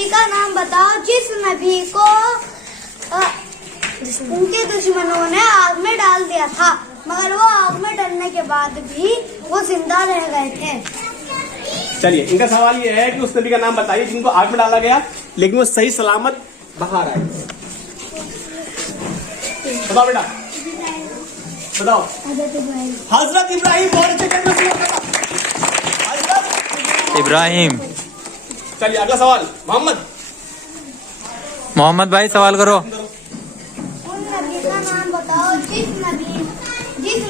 नबी का नाम बताओ जिस नबी को उनके दुश्मनों ने आग में डाल दिया था, मगर वो आग में डालने के बाद भी वो जिंदा रह गए थे। इब्राहिम। चलिए अगला सवाल, मोहम्मद भाई सवाल करो। उन नबी का नाम बताओ जिस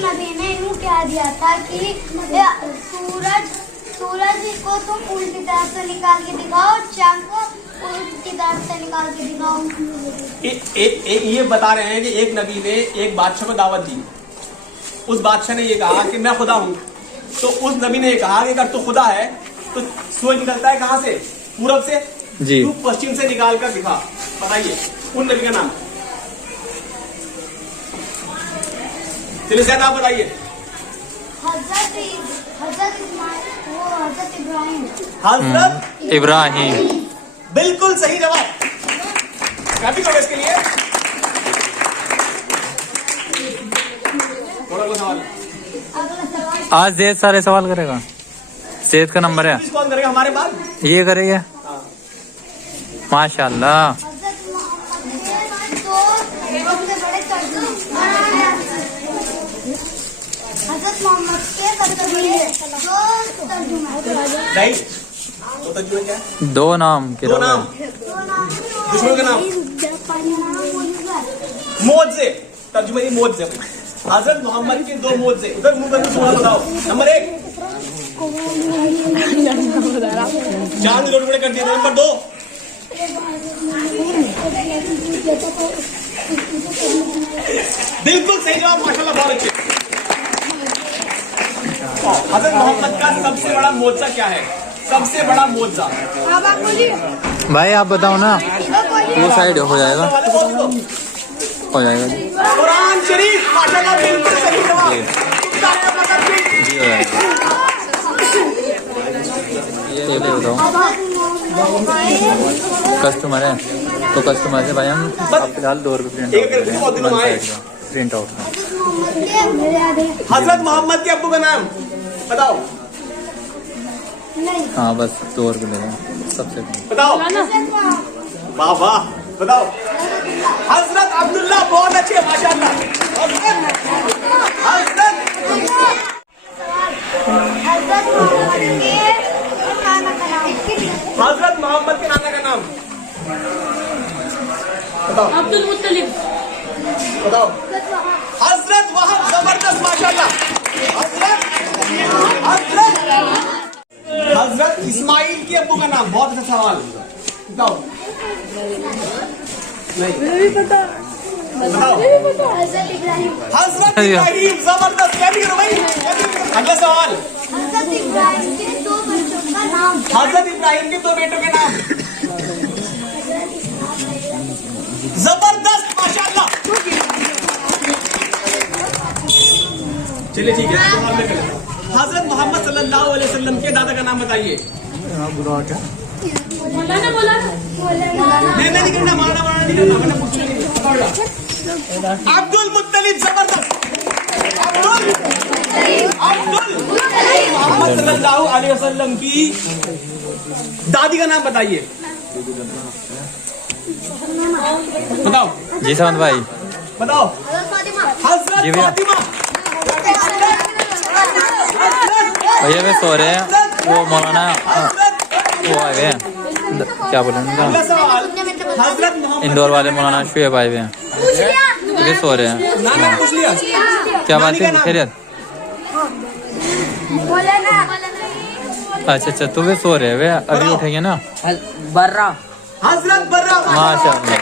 नबी ने यूँ कह दिया था कि सूरज को तुम उल्टी तरफ से निकाल के दिखाओ, चांद को उल्टी तरफ से निकाल के दिखाओ। ये बता रहे हैं कि एक नबी ने एक बादशाह को दावत दी। उस बादशाह ने ये कहा कि मैं खुदा हूँ, तो उस नबी ने ये कहा कि अगर तू खुदा है तो सूरज निकलता है कहाँ से? पूरब से जी। तू पश्चिम से निकाल कर दिखा। बताइए उन नबी का नाम। चलिए शायद आप बताइए। हजरत इब्राहिम। हजरत इब्राहिम। बिल्कुल सही जवाब। काफी करो इसके लिए। थोड़ा सा सवाल। आज जैद सारे सवाल करेगा। जैद का नंबर है, कौन करेगा हमारे बाद? ये करेगा। माशाल्लाह। हजरत मोहम्मद के सबसे बड़े दो तर्जुमे। नहीं, तो तर्जुमे क्या है? दो नाम के दो नाम। दुश्मन का नाम मोज़े। तर्जुमे नहीं मोज़े। हजरत मोहम्मद के दो मोज़े। उधर मुंह करके सोना बताओ। नंबर 1 चांद रोड बड़े कर दिए। नंबर 2 बिल्कुल सही जवाब, माशाल्लाह बहुत अच्छे। हजरत मोहम्मद का सबसे बड़ा मोज़ा क्या है? सबसे बड़ा मोज़ा भाई आप बताओ ना, वो साइड हो जाएगा। हो जाएगा जी। कुरान शरीफ। माशाल्लाह बिल्कुल सही जवाब। जी हो जाएगा। ये बताओ, कस्टमर है तो कस्टमर से भाई हम फिलहाल 2 रुपये प्रिंट आउट। हजरत मोहम्मद के अब्बू का नाम बताओ। हाँ बस 2 रुपये ले रहे सबसे कम। बताओ। वाह वाह, बताओ। हजरत अब्दुल्ला। बहुत अच्छे, माशाल्लाह। हजरत मोहम्मद के नाना का नाम बताओ। अब्दुल मुत्तलिब। बताओ। हजरत वहाब। जबरदस्त, माशाल्लाह। हजरत इस्माइल के अब्बू का नाम। बहुत अच्छा सवाल, बताओ। नहीं बताओ। हजरत इब्राहिम। हजरत इब्राहिम। जबरदस्त, क्या भी करो भाई। अगला सवाल। हजरत इब्राहिम के दो बच्चों का नाम। हजरत इब्राहिम के 2 बेटों के नाम। जबरदस्त, माशाल्लाह। चलिए ठीक है, हजरत मोहम्मद सल्लल्लाहु अलैहि वसल्लम के दादा का नाम बताइए। नहीं करना, मारना नहीं करना, मैंने पूछा नहीं। अब्दुल मुत्तलिब। जबरदस्त। अब्दुल मोहम्मद सल्लल्लाहु अलैहि वसल्लम की दादी का नाम बताइए। बताओ जी सावंत भाई। बताओ। हजरत फातिमा। भैया वे सो रहे हैं, वो मौलाना वो आए हुए हैं, क्या बोले उनका, अगला सवाल। हजरत मोहम्मद। इंदौर वाले मौलाना शुएब आए हुए हैं, तो वे सो रहे हैं। नाना पूछ लिया। क्या बात है, खैरियत? अच्छा, तो वे सो रहे हैं, वे अभी उठेंगे ना। बर्रा। हजरत बर्रा। माशाल्लाह।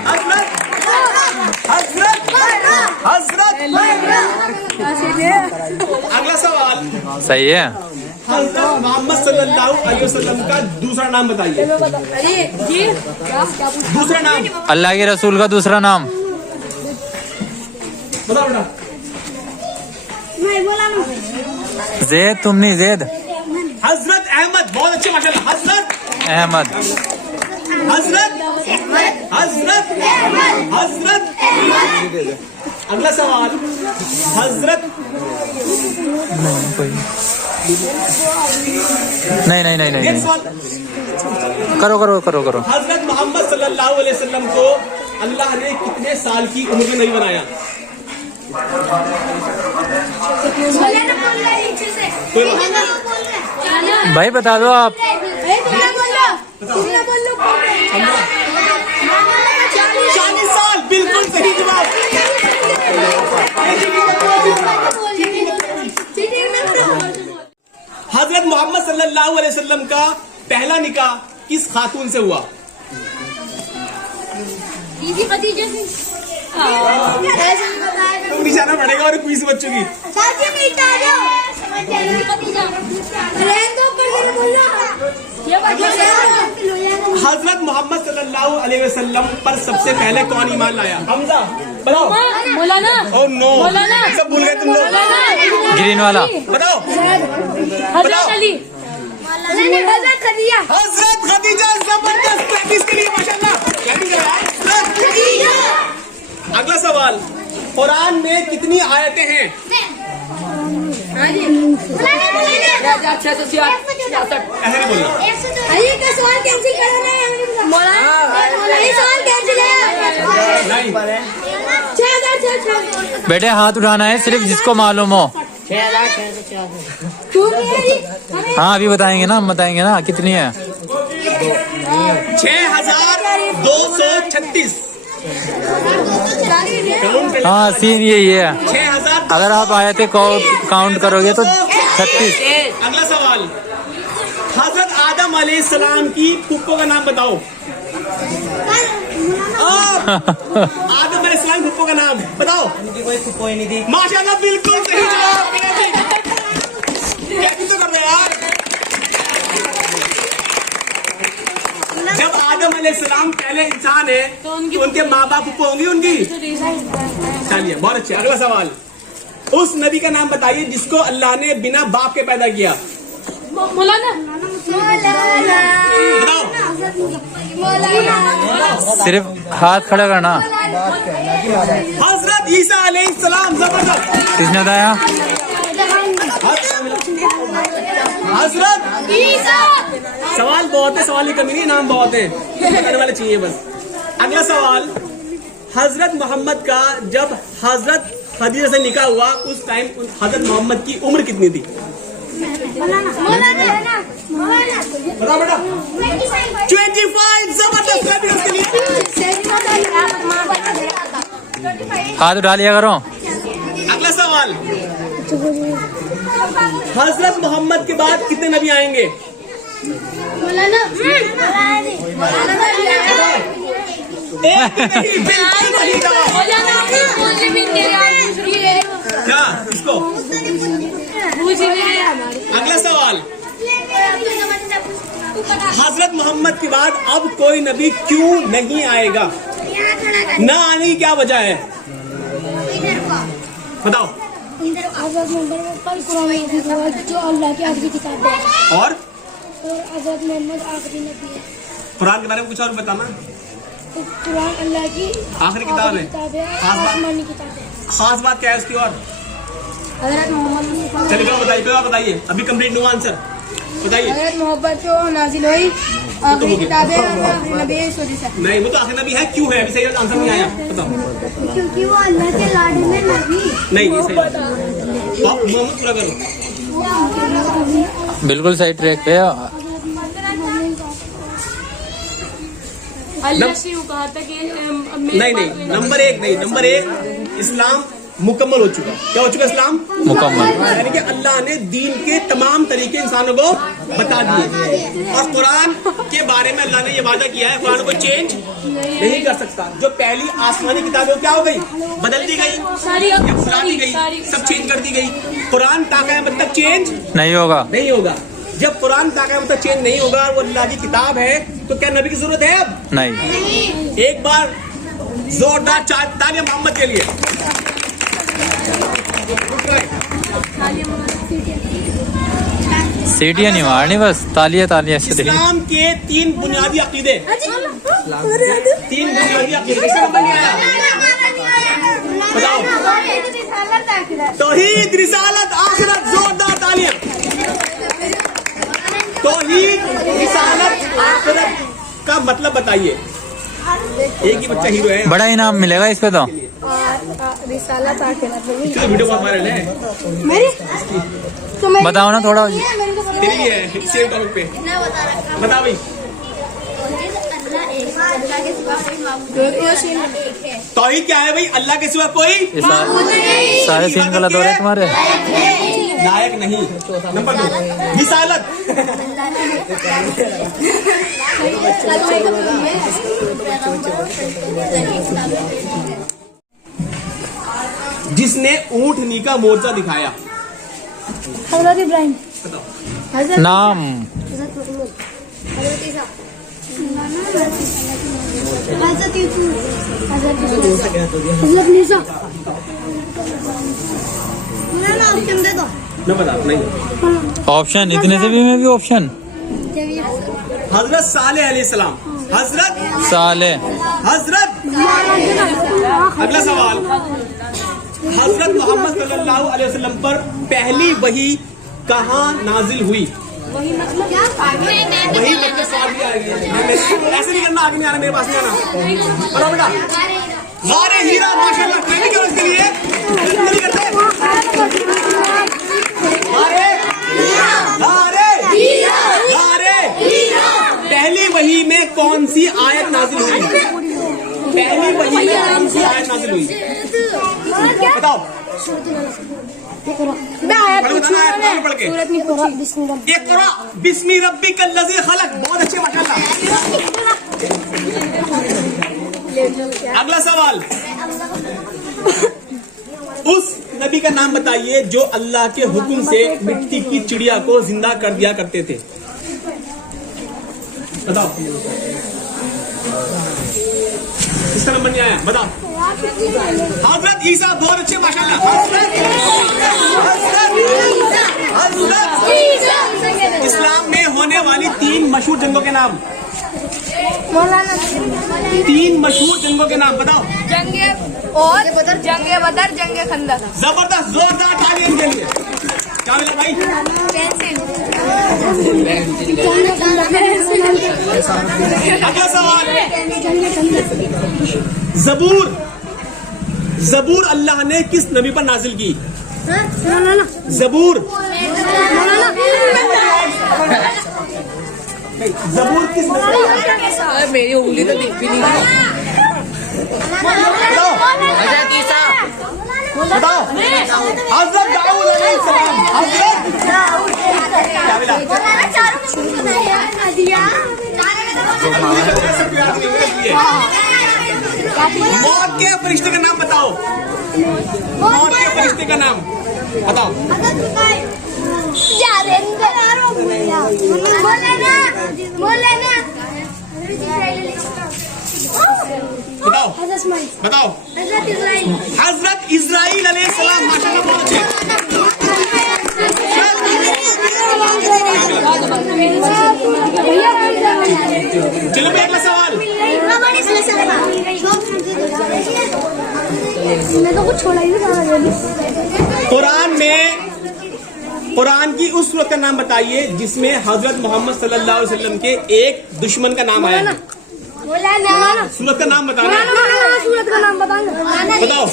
हजरत। अगला सवाल। सही है। हजरत मोहम्मद सल्लल्लाहु अलैहि वसल्लम का दूसरा नाम बताइए। दूसरा नाम। अल्लाह के रसूल का दूसरा नाम बताओ बेटा। जैद। तुम नहीं जैद? हजरत अहमद। बहुत अच्छे, माशाल्लाह। हजरत अहमद। हजरत हजरत हजरत। अगला सवाल, हजरत नहीं नहीं नहीं नहीं नेक्स्ट सवाल, करो करो करो करो। हजरत मोहम्मद सल्लल्लाहु अलैहि वसल्लम को अल्लाह ने कितने साल की उम्र में नहीं बनाया? कोई बात नहीं। भाई बता दो आप। 40 साल, बिल्कुल सही जवाब। हजरत मोहम्मद सल्लल्लाहु अलैहि वसल्लम का पहला निकाह किस खातून से हुआ? निशाना पड़ेगा और क्विज बच्चों की। हजरत मोहम्मद सल्लल्लाहु अलैहि वसल्लम पर सबसे पहले कौन ईमान लाया? हमजा, बताओ। मौलाना। ओह नो, मौलाना। सब भूल गए तुम लोग। ग्रीन वाला। बताओ। हजरत अली। हजरत खदीजा। हजरत खदीजा, जबरदस्त प्रैक्टिस के लिए माशाल्लाह। हजरत खदीजा। अगला सवाल, कुरान में कितनी आयतें हैं? 666। ऐसे नहीं बोलना। सवाल कैंसिल करना है। सवाल कैंसिल है। नहीं, 6000। बेटे हाथ उठाना है सिर्फ जिसको मालूम हो। 6000। हाँ अभी बताएंगे ना, हम बताएंगे ना कितनी है। 6236। हाँ सीन यही है। 6000। अगर आप आए थे काउंट करोगे तो 36। अगला सवाल, हजरत आदम अलैहिस्सलाम की फुप्पो का नाम बताओ। आदम अलैहिस्सलाम फुप्पो का नाम बताओ। माशाल्लाह, बिल्कुल सही जवाब। क्या तो कर रहे यार। जब आदम अलैहिस्सलाम पहले इंसान है तो उनके माँ बाप फुप्पो होंगी उनकी। चलिए, बहुत अच्छे। अगला सवाल, उस नबी का नाम बताइए जिसको अल्लाह ने बिना बाप के पैदा किया। मौलाना। बताओ। सिर्फ हाथ खड़ा करना। हजरत ईसा अलैहिस्सलाम, जबरदस्त। किसने बताया? हजरत सवाल बहुत है, सवाल की कमी नहीं, नाम बहुत है, बताने वाले चाहिए बस। अगला सवाल, हजरत मोहम्मद का जब हजरत खदीजा से निकाह हुआ उस टाइम हजरत मोहम्मद की उम्र कितनी थी? बताओ बेटा। 25। जबरदस्त। हाथ उठा लिया करो। अगला सवाल, हजरत मोहम्मद के बाद कितने नबी आएंगे? एक भी नहीं, बिल्कुल सही जवाब। क्या इसको? अगला सवाल, हजरत मोहम्मद के बाद अब कोई नबी क्यों नहीं आएगा? न आने की क्या वजह है? बताओ। जो अल्लाह की आखिरी किताब है और हजरत मोहम्मद आखिरी नबी है। कुरान के बारे में कुछ और बताना। तो कुरान अल्लाह की आखिरी किताब है। खास बात, आसमानी किताब है। खास बात क्या है उसकी? और हजरत मोहम्मद चलिए बताइए, अभी कंप्लीट नो आंसर बताइए। हजरत मोहब्बत जो नाजिल हुई आखिरी किताब है नबी सल्लल्लाहु। नहीं, वो तो आखिर नबी है, क्यों है? अभी सही आंसर नहीं आया, बताओ। क्योंकि वो अल्लाह के लाडे में नबी। नहीं, ये सही आप मोहम्मद पूरा करो। बिल्कुल सही ट्रैक पे है। अल्लाह से यूँ कहा था कि नहीं, नंबर 1 नहीं, नंबर 1 इस्लाम मुकम्मल हो चुका। क्या हो चुका? इस्लाम मुकम्मल। यानी कि अल्लाह ने दीन के तमाम तरीके इंसानों को बता दिए। और कुरान के बारे में अल्लाह ने ये वादा किया है, कुरान को चेंज नहीं कर सकता। जो पहली आसमानी किताब है वो क्या हो गई? बदल दी गई, या भुला दी गई, सब चेंज कर दी गई। कुरान ताक़यामत तक चेंज नहीं होगा। नहीं होगा। जब कुरान ताक़यामत तक चेंज नहीं होगा, वो अल्लाह की किताब है, तो क्या नबी की जरूरत है अब? नहीं। एक बार जोरदार तालियां मोहम्मद के लिए। सीटियाँ नहीं मारनी, बस तालियां तालियां से देखिए। इस्लाम के 3 बुनियादी अकीदे, 3 बुनियादी अकीदे। किसका नंबर नहीं आया? बताओ। तौहीद, रिसालत, आखिरत। जोरदार तालियां। तौहीद, रिसालत, आखिरत का मतलब बताइए। एक ही बच्चा हीरो है। बड़ा इनाम मिलेगा इस पे तो। रिसालत आखिरत इसकी वीडियो बहुत वायरल है। मेरी तो मैं बताओ ना थोड़ा। तेरे लिए है, सेम टॉपिक पे। बता भाई। तौहीद क्या है भाई? अल्लाह के सिवा कोई ये सारे सीन गलत हो रहे हैं तुम्हारे। लायक नहीं। नंबर 2 रिसालत। जिसने ऊँटनी का मोर्चा दिखाया। हजरत इब्राहिम। बताओ। नाम हजरत यूसुफ। हजरत मूसा। ना ऑप्शन दे दो। मैं बता नहीं। ऑप्शन इतने से भी मैं भी ऑप्शन। हजरत सालेह अलैहिस्सलाम। हजरत साले। हजरत। अगला सवाल। हजरत मोहम्मद सल्लल्लाहु अलैहि वसल्लम पर पहली वही कहाँ नाजिल हुई? वही मतलब सवाल भी आएगी। ऐसे नहीं करना, आगे नहीं आना, मेरे पास नहीं आना। बताओ बेटा। गारे हीरा माशाल्लाह, ट्रेनिंग करो इसके लिए। नहीं करते। गारे पहली वही में कौन सी आयत नाजिल हुई? पहली वही में कौन सी आयत नाजिल हुई? बताओ। पढ़ के इक़रा बिस्मि रब्बिकल लज़ी खलक। बहुत अच्छे माशाल्लाह। अगला सवाल। उस नबी का नाम बताइए जो अल्लाह के हुक्म से मिट्टी की चिड़िया को जिंदा कर दिया करते थे। बताओ। किसका नंबर नहीं आया? बताओ। हजरत ईसा। बहुत अच्छे माशाल्लाह। हजरत इस्लाम में होने वाली 3 मशहूर जंगों के नाम। 3 मशहूर जंगों के नाम बताओ। जंगे बदर जंगे खंदक। जबरदस्त, जोरदार तालियां के लिए। क्या मिला भाई? अगला सवाल। जबूर अल्लाह ने किस नबी पर नाजिल की? जबूर किस नबी पर? मेरी उंगली तो दिख भी नहीं। बताओ। हजरत दाऊद अलैहिस्सलाम। हजरत क्या मिला? मौत के फरिश्ते का नाम बताओ। मौत के फरिश्ते का नाम बताओ। बताओ। बताओ। हजरत इज़राइल अलैहिस्सलाम। माशाल्लाह, बहुत अच्छे। चलो मैं अगला सवाल। मैं तो कुछ छोड़ा ही नहीं। कुरान की उस सूरत का नाम बताइए जिसमें हजरत मोहम्मद सल्लल्लाहु अलैहि वसल्लम के एक दुश्मन का नाम आया है। सूरत का नाम बताना। सूरत का नाम बताना। बताओ।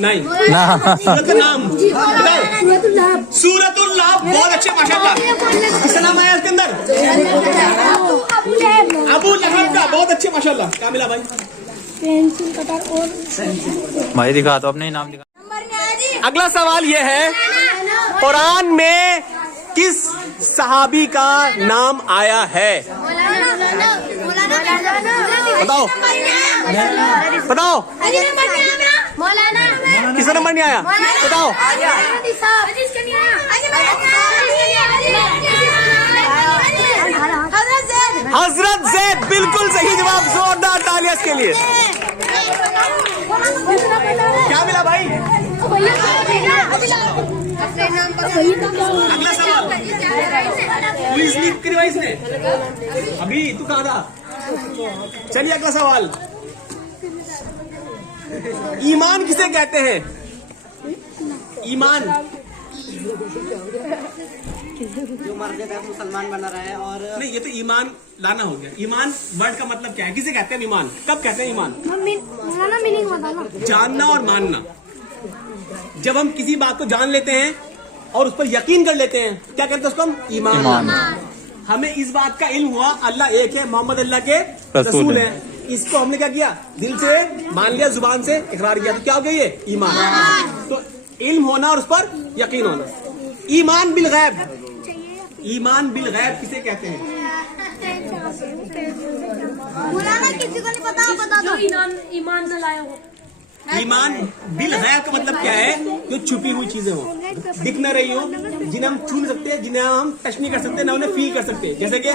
नहीं, सूरत का नाम बताओ। सूरतुल लहब। बहुत अच्छे माशाल्लाह। किसका नाम आया इसके अंदर? अबू लहब का। बहुत अच्छे माशाल्लाह। क्या मिला भाई? पेंसिल कटर और भाई दिखा तो अपने ही नाम दिखा। अगला सवाल यह है, कुरान में किस सहाबी का नाम आया है? बताओ। बताओ। किसका नंबर नहीं आया? बताओ। हजरत ज़ैद। बिल्कुल सही जवाब। जोरदार तालियां इसके लिए। क्या मिला भाई? अपने नाम पर अगला सवाल क्विज लीक करवाई इसने अभी तू कहाँ था चलिए अगला सवाल ईमान किसे कहते हैं ईमान जो मर गया मुसलमान बना रहा है और नहीं ये तो ईमान लाना हो गया ईमान वर्ड का मतलब क्या है किसे कहते हैं ईमान कब कहते हैं ईमान मीनिंग बताना जानना और मानना जब हम किसी बात को जान लेते हैं और उस पर यकीन कर लेते हैं क्या कहते हैं उसको हम ईमान ईमान। हमें इस बात का इल्म हुआ अल्लाह एक है मोहम्मद अल्लाह के रसूल रसूल हैं। हैं इसको हमने क्या किया दिल से मान लिया जुबान से इकरार किया तो क्या हो गया ये ईमान तो इल्म होना और उस पर यकीन होना ईमान बिल गैब ईमान बिल गैब किसे कहते हैं मौलाना किसी को नहीं पता बता दो ईमान से लाया हो ईमान बिल गैब का मतलब क्या है जो छुपी हुई चीजें हो दिख न रही हो जिन्हें हम छू नहीं सकते जिन्हें हम टच नहीं कर सकते ना उन्हें फील कर सकते जैसे कि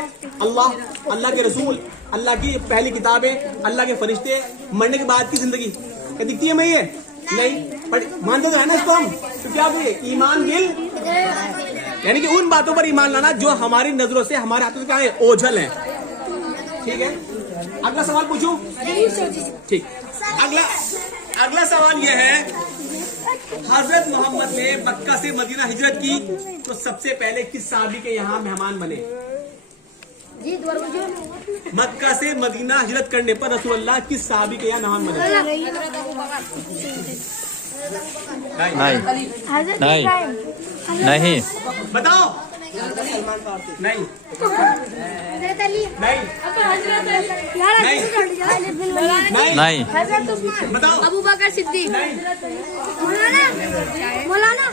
अल्लाह अल्लाह के रसूल अल्लाह की पहली किताबें अल्लाह के फरिश्ते मरने के बाद की जिंदगी क्या दिखती है मैं ये नहीं पर मानते तो है ना इसको हम तो क्या होगी ईमान बिल यानी कि उन बातों पर ईमान लाना जो हमारी नजरों से हमारे हाथों से क्या है ओझल है ठीक है अगला सवाल पूछूं ठीक अगला सवाल यह है हजरत मोहम्मद ने मक्का से मदीना हिजरत की तो सबसे पहले किस साहबी के यहाँ मेहमान बने मक्का से मदीना हिजरत करने पर रसूलुल्लाह किस साहबी के यहाँ मेहमान बने नहीं नहीं बताओ नहीं नहीं नहीं नहीं बताओ अबू बकर सिद्दीक नहीं मौलाना